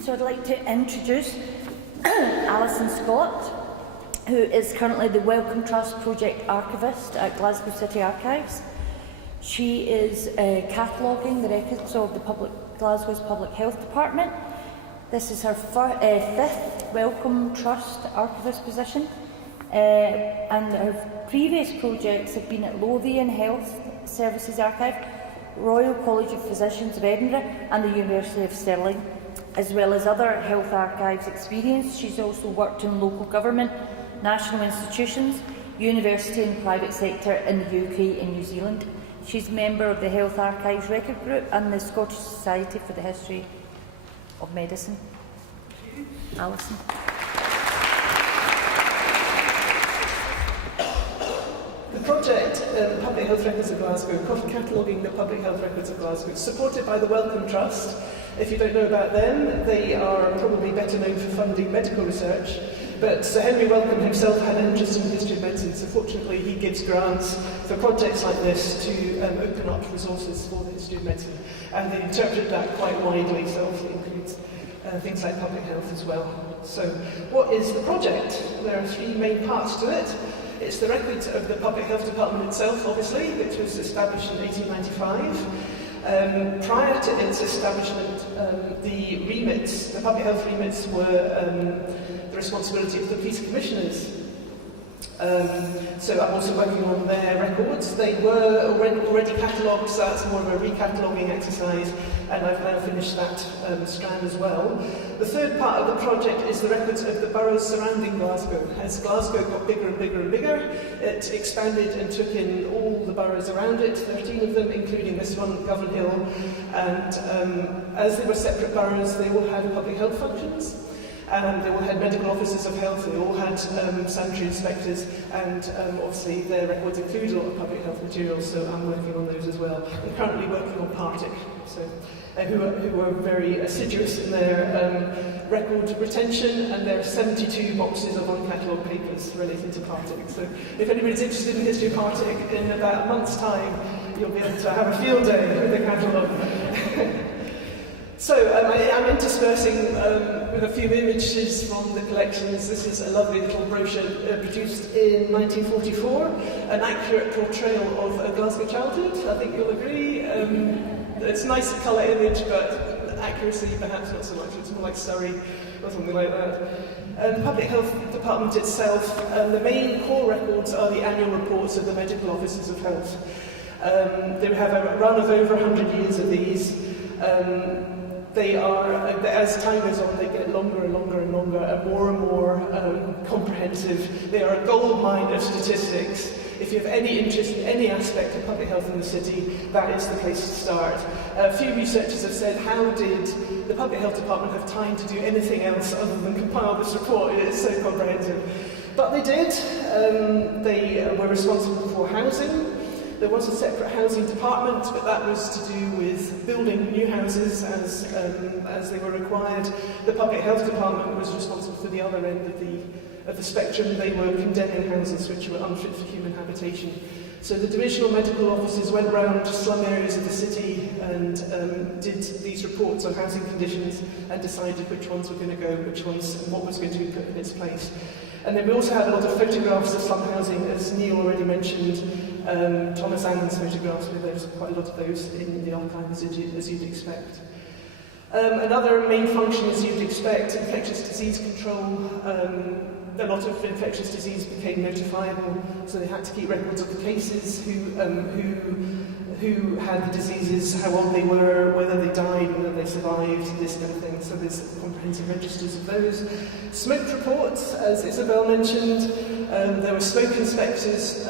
So I'd like to introduce Alison Scott, who is currently the Welcome Trust Project Archivist at Glasgow City Archives. She is cataloguing the records of Glasgow's Public Health Department. This is her fifth Welcome Trust Archivist position, and her previous projects have been at Lothian Health Services Archive, Royal College of Physicians of Edinburgh and the University of Stirling, as well as other health archives experience. She's also worked in local government, national institutions, university and private sector in the UK and New Zealand. She's a member of the Health Archives Record Group and the Scottish Society for the History of Medicine. Alison. The project, Public Health Records of Glasgow, Cataloguing the Public Health Records of Glasgow, supported by the Wellcome Trust. If you don't know about them, they are probably better known for funding medical research, but Sir Henry Wellcome himself had an interest in the history of medicine, so fortunately he gives grants for projects like this to open up resources for the history of medicine, and they interpret that quite widely, so it includes things like public health as well. So what is the project? There are three main parts to it. It's the records of the Public Health Department itself, obviously, which was established in 1895. Prior to its establishment, the remits, the public health remits, were the responsibility of the police commissioners. So I'm also working on their records. They were already catalogued, so that's more of a recataloguing exercise, and I've now finished that strand as well. The third part of the project is the records of the boroughs surrounding Glasgow. As Glasgow got bigger and bigger and bigger, it expanded and took in all the boroughs around it, 13 of them, including this one, Govanhill, and as they were separate boroughs, they all had public health functions. They all had medical officers of health, they all had sanitary inspectors, and obviously their records include a lot of public health materials, so I'm working on those as well. I'm currently working on Partick, so, who are very assiduous in their record retention, and there are 72 boxes of uncatalogued papers relating to Partick. So if anybody's interested in the history of Partick, in about a month's time, you'll be able to have a field day with the catalogue. So I'm interspersing with a few images from the collections. This is a lovely little brochure produced in 1944, an accurate portrayal of a Glasgow childhood, I think you'll agree. It's a nice colour image, but accuracy perhaps not so much. It's more like Surrey or something like that. The Public Health Department itself, the main core records are the annual reports of the medical officers of health. They have a run of over 100 years of these. They are, as time goes on, they get longer and longer and longer and more comprehensive. They are a gold mine of statistics. If you have any interest in any aspect of public health in the city, that is the place to start. A few researchers have said, how did the Public Health Department have time to do anything else other than compile this report? It is so comprehensive. But they did. They were responsible for housing. There was a separate housing department, but that was to do with building new houses as they were required. The Public Health Department was responsible for the other end of the spectrum. They were condemning houses which were unfit for human habitation. So the divisional medical officers went round to slum areas of the city and did these reports on housing conditions and decided which ones were going to go, which ones, and what was going to be put in its place. And then we also had a lot of photographs of slum housing, as Neil already mentioned. Thomas Annan's photographs, there's quite a lot of those in the archive, as you'd expect. Another main function, as you'd expect, infectious disease control. A lot of infectious disease became notifiable, so they had to keep records of the cases, who had the diseases, how old they were, whether they died, whether they survived, this kind of thing. So there's comprehensive registers of those. Smoke reports, as Isabel mentioned, there were smoke inspectors.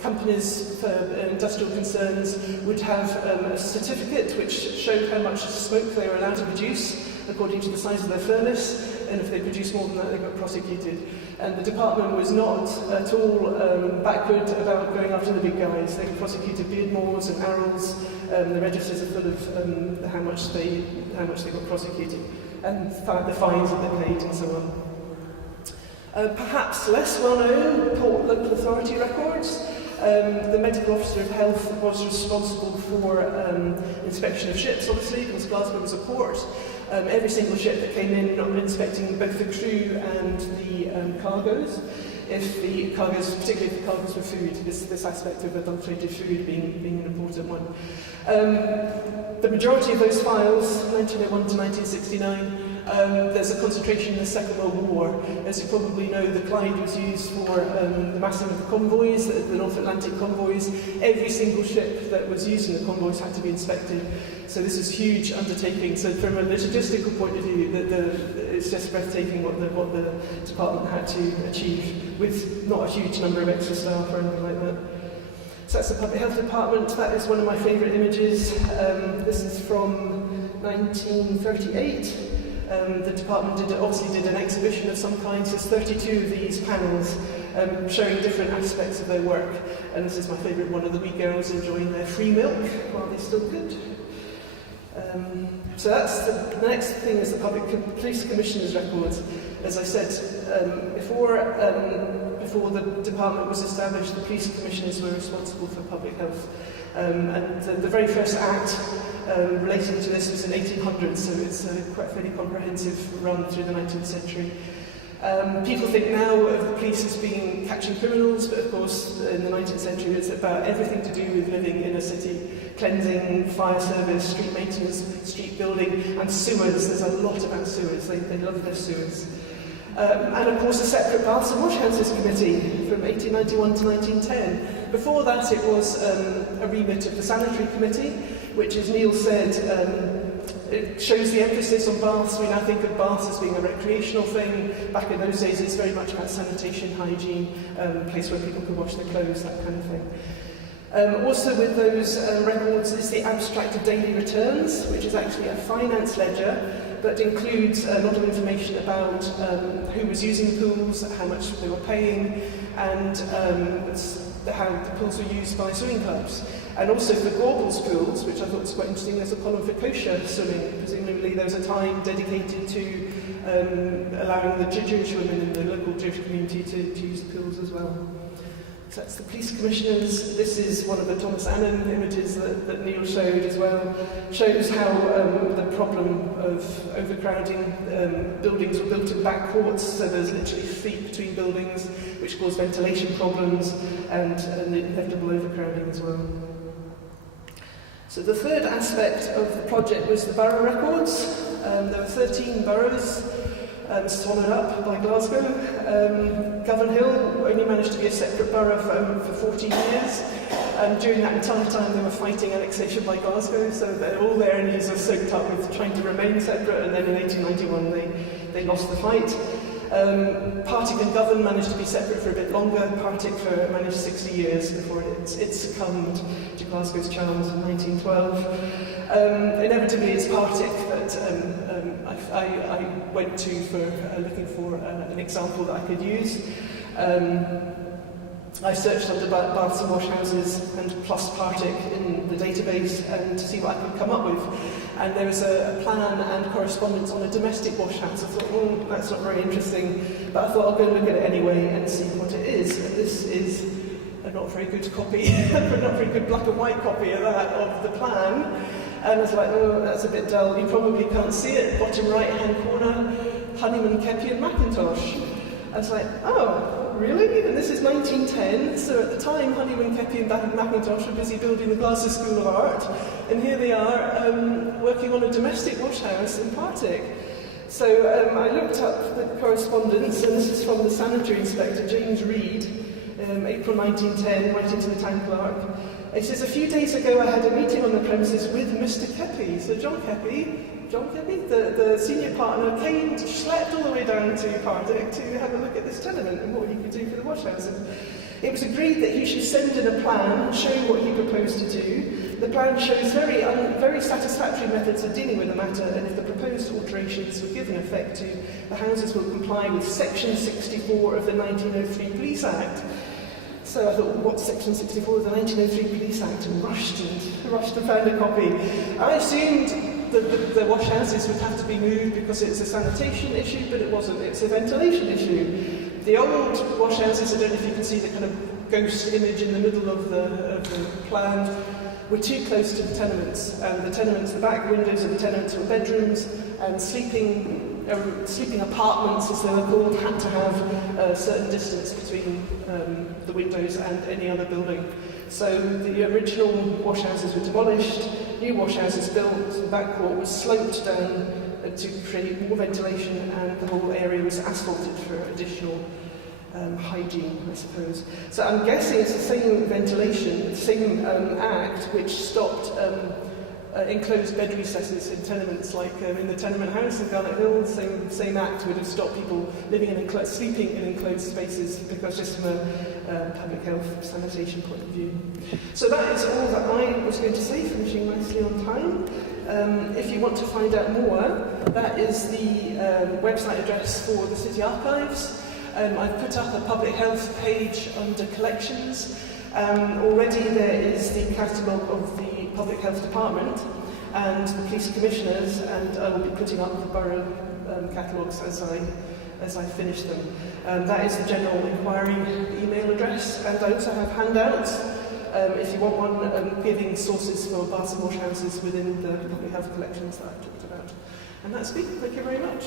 Companies for industrial concerns would have a certificate which showed how much smoke they were allowed to produce according to the size of their furnace, and if they produced more than that, they got prosecuted. And the department was not at all backward about going after the big guys. They prosecuted Beardmores and Arrolls. The registers are full of how much they got prosecuted, and the fines that they paid, and so on. Perhaps less well-known, Port Local Authority records. The medical officer of health was responsible for inspection of ships, obviously, because Glasgow was a port. Every single ship that came in, inspecting both the crew and the cargoes. If the cargoes, particularly if the cargoes were food, this aspect of adulterated food being an important one. The majority of those files, 1901 to 1969, there's a concentration in the Second World War. As you probably know, the Clyde was used for the massing of the convoys, the North Atlantic convoys. Every single ship that was used in the convoys had to be inspected. So this is a huge undertaking. So from a logistical point of view, it's just breathtaking what the department had to achieve with not a huge number of extra staff or anything like that. So that's the Public Health Department. That is one of my favourite images. This is from 1938. The department obviously did an exhibition of some kind. So there's 32 of these panels showing different aspects of their work. And this is my favourite one of the wee girls enjoying their free milk while they still could. So that's the next thing is the Police Commissioner's records. As I said before the department was established, the police commissioners were responsible for public health. And the very first act relating to this was in 1800, so it's a quite fairly comprehensive run through the 19th century. People think now of the police as being catching criminals, but of course in the 19th century it's about everything to do with living in a city. Cleansing, fire service, street maintenance, street building, and sewers. There's a lot about sewers. They love their sewers. And of course a separate Baths and Washhouses Committee from 1891 to 1910. Before that it was a remit of the Sanitary Committee, which, as Neil said, it shows the emphasis on baths. We now think of baths as being a recreational thing. Back in those days it's very much about sanitation, hygiene, a place where people can wash their clothes, that kind of thing. Also with those records is the abstract of daily returns, which is actually a finance ledger, but includes a lot of information about who was using the pools, how much they were paying, and how the pools were used by swimming clubs. And also for Gorbals pools, which I thought was quite interesting, there's a column for kosher swimming. Presumably there was a time dedicated to allowing the Jewish women in the local Jewish community to use the pools as well. So that's the police commissioners. This is one of the Thomas Annan images that Neil showed as well. Shows how the problem of overcrowding, buildings were built in back courts, so there's literally feet between buildings, which cause ventilation problems and inevitable overcrowding as well. So the third aspect of the project was the borough records. There were 13 boroughs swallowed up by Glasgow. Govanhill only managed to be a separate borough for 14 years. During that entire time they were fighting annexation by Glasgow, so all their energies were soaked up with trying to remain separate, and then in 1891 they lost the fight. Partick and Govan managed to be separate for a bit longer. Partick managed 60 years before it succumbed to Glasgow's charms in 1912. Inevitably it's Partick that I went to for looking for an example that I could use. I searched under baths and washhouses and plus Partick in the database to see what I could come up with. And there was a plan and correspondence on a domestic washhouse. I thought, that's not very interesting, but I thought I'll go and look at it anyway and see what it is. And this is a not very good copy, a not very good black and white copy of that, of the plan. And I was like, oh, that's a bit dull. You probably can't see it. Bottom right-hand corner, Honeyman, Kepi and Mackintosh. I was like, oh, really? And this is 1910. So at the time, Honeyman, Kepi and Mackintosh were busy building the Glasgow School of Art. And here they are working on a domestic washhouse in Partick. So I looked up the correspondence, and this is from the sanitary inspector, James Reed, April 1910, writing to the town clerk. It says, a few days ago I had a meeting on the premises with Mr. Kepi. So John Kepi, the senior partner, schlepped all the way down to Partick to have a look at this tenement and what he could do for the washhouses. It was agreed that he should send in a plan showing what he proposed to do. The plan shows very satisfactory methods of dealing with the matter, and if the proposed alterations were given effect to, the houses will comply with Section 64 of the 1903 Police Act. So I thought, what's Section 64 of the 1903 Police Act? And rushed and found a copy. I assumed that the washhouses would have to be moved because it's a sanitation issue, but it wasn't. It's a ventilation issue. The old washhouses, I don't know if you can see the kind of ghost image in the middle of the plan. were too close to the tenements. And the tenements, the back windows of the tenements were bedrooms, and sleeping apartments, as they were called, had to have a certain distance between the windows and any other building. So the original washhouses were demolished, new washhouses built, the back court was sloped down to create more ventilation, and the whole area was asphalted for additional hygiene, I suppose. So I'm guessing it's the same ventilation, the same act which stopped enclosed bed recesses in tenements, like in the tenement house in Govanhill. Same act would have stopped people living in sleeping in enclosed spaces, because just from a public health sanitation point of view. So that is all that I was going to say, finishing nicely on time. If you want to find out more, that is the website address for the City Archives. I've put up a public health page under collections. Already there is the catalogue of the Public Health Department and the police commissioners, and I will be putting up the borough catalogues as I finish them. That is the general inquiry email address, and I also have handouts if you want one, giving sources for baths and washhouses within the public health collections that I've talked about. And that's me. Thank you very much.